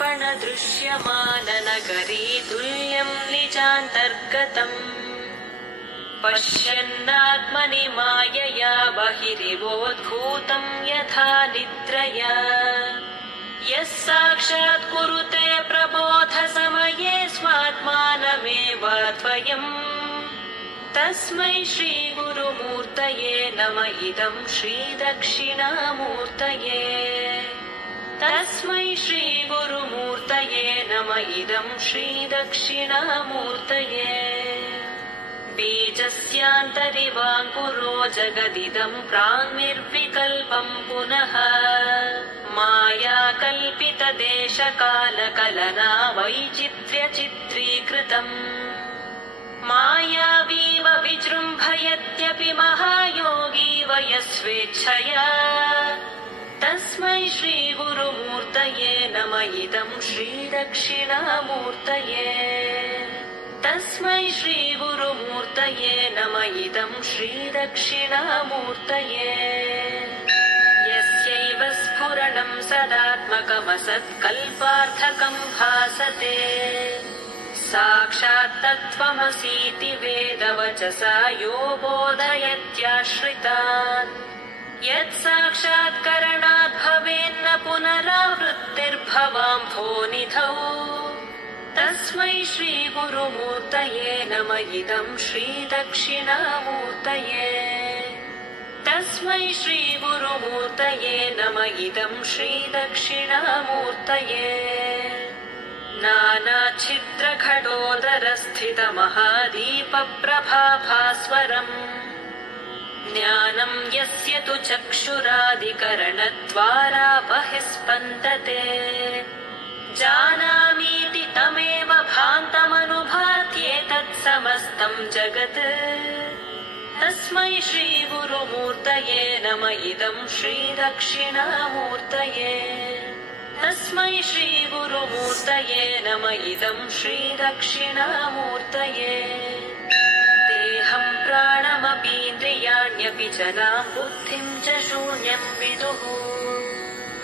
दर्पण दृश्यमाननगरी तुल्यं निजान्तर्गतम् पश्यन्नात्मनि मायया बहिरिवोद्भूतं यथा निद्रया यः साक्षात् कुरुते प्रबोधसमये स्वात्मानमेवाद्वयम् तस्मै श्रीगुरुमूर्तये नमः इदं श्रीदक्षिणामूर्तये तस्मै श्रीगुरुमूर्तये नमः इदं श्रीदक्षिणामूर्तये बीजस्यान्तरिवाङ्कुरो जगदिदं प्राङ्निर्विकल्पं पुनः मायाकल्पितदेशकालकलना वैचित्र्यचित्रीकृतम् मायावीव विजृम्भयत्यपि महायोगी वयस्वेच्छया तस्मै श्रीगुरुमूर्तये नमः इदं श्रीदक्षिणामूर्तये तस्मै श्रीगुरुमूर्तये नमः इदं श्रीदक्षिणामूर्तये यस्यैव स्फुरणं सदात्मकमसत्कल्पार्थकं भासते साक्षात् तत्त्वमसीति वेदवचसा यो बोधयत्याश्रितान् यत् साक्षात्करणात् भवेन्न पुनरावृत्तिर्भवाम्भोनिधौ तस्मै श्रीगुरुमूर्तये नमः इदं श्रीदक्षिणामूर्तये तस्मै श्रीगुरुमूर्तये नमः इदं श्रीदक्षिणामूर्तये नानाच्छिद्रघटोदरस्थितमहादीपप्रभाभास्वरम् ज्ञानं यस्य तु चक्षुरादिकरणद्वारा बहिस्पन्दते जानामीति तमेव भान्तमनुभात्येतत् समस्तं जगत् तस्मै श्रीगुरुमूर्तये नमः इदं श्रीदक्षिणामूर्तये तस्मै श्रीगुरुमूर्तये नमः इदं श्रीदक्षिणामूर्तये देहं प्राणमपीन्द्रियाण्यपि जनां बुद्धिं च शून्यं विदुः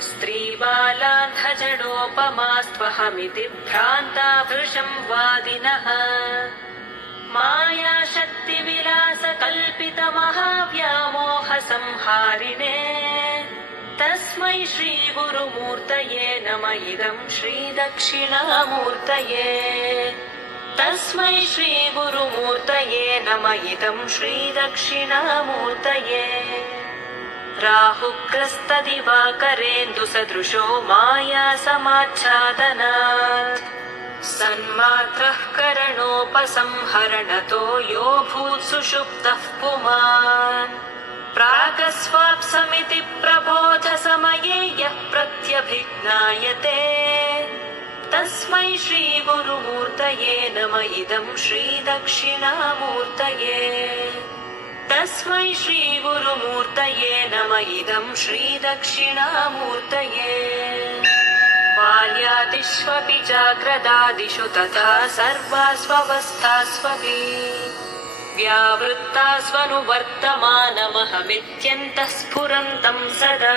स्त्रीबालान्धजडोपमास्त्वहमिति भ्रान्ता भृशं वादिनः मायाशक्तिविलासकल्पितमहाव्यामोहसंहारिणे तस्मै श्रीगुरुमूर्तये नमः इदं श्रीदक्षिणामूर्तये तस्मै श्रीगुरुमूर्तये नमः इदं श्रीदक्षिणामूर्तये राहुग्रस्तदिवाकरेन्दुसदृशो मायासमाच्छादनात् सन्मात्रः करणोपसंहरणतो यो भूत्सुषुप्तः पुमान् प्रागस्वाप्समिति प्रबोधसमये यः प्रत्यभिज्ञायते तस्मै श्रीगुरुमूर्तये नमः इदं श्रीदक्षिणामूर्तये तस्मै श्रीगुरुमूर्तये नमः इदं श्रीदक्षिणामूर्तये बाल्यादिष्वपि जाग्रदादिषु तथा सर्वास्वस्थास्वपि व्यावृत्तास्वनुवर्तमानमहमित्यन्तः स्फुरन्तं सदा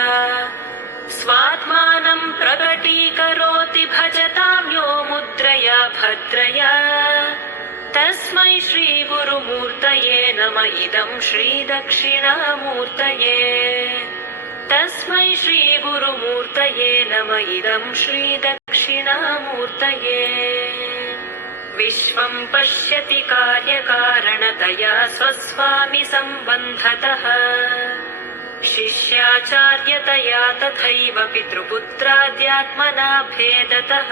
स्वात्मानं प्रकटीकरोति भजतां यो मुद्रया भद्रया तस्मै श्रीगुरुमूर्तये नमः इदं श्रीदक्षिणामूर्तये तस्मै श्रीगुरुमूर्तये नमः इदं श्रीदक्षिणामूर्तये विश्वं पश्यति कार्यकारणतया स्वस्वामि सम्बन्धतः शिष्याचार्यतया तथैव पितृपुत्राद्यात्मना भेदतः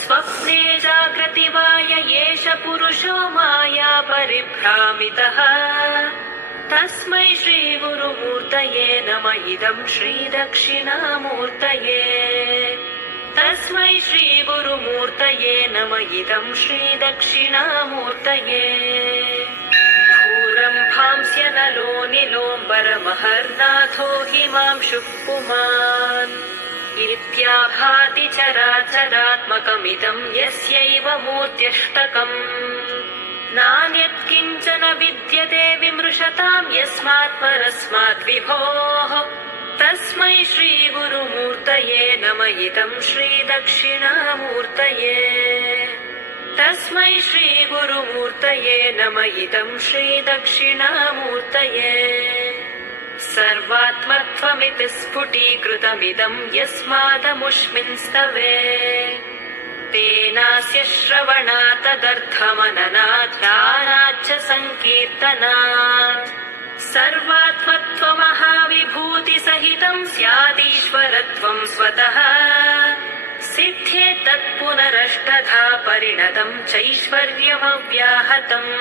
स्वप्ने जाग्रति वा य एष पुरुषो माया परिभ्रामितः तस्मै श्रीगुरुमूर्तये नमः इदं श्रीदक्षिणामूर्तये तस्मै श्रीगुरुमूर्तये नमः इदं श्रीदक्षिणामूर्तये भूरम्भांस्य नलो निलोम्बरमहर्नाथो हिमांशुः पुमान् इत्याभाति चराचरात्मकमिदं यस्यैव मूर्त्यष्टकम् नान्यत्किञ्चन विद्यते विमृशतां यस्मात् परस्मात् विभोः तस्मै श्रीगुरुमूर्तये नमः इदं श्रीदक्षिणामूर्तये तस्मै श्रीगुरुमूर्तये नमः इदं श्रीदक्षिणामूर्तये सर्वात्मत्वमिति स्फुटीकृतमिदं यस्मादमुष्मिन् स्तवे तेनास्य श्रवणात् तदर्थमननात् ध्यानाच्च सङ्कीर्तनात् सर्वात्मत्वमहाविभूतिसहितं स्यादीश्वरत्वं स्वतः सिद्ध्येत् तत्पुनरष्टधा परिणतं चैश्वर्यमव्याहतम्।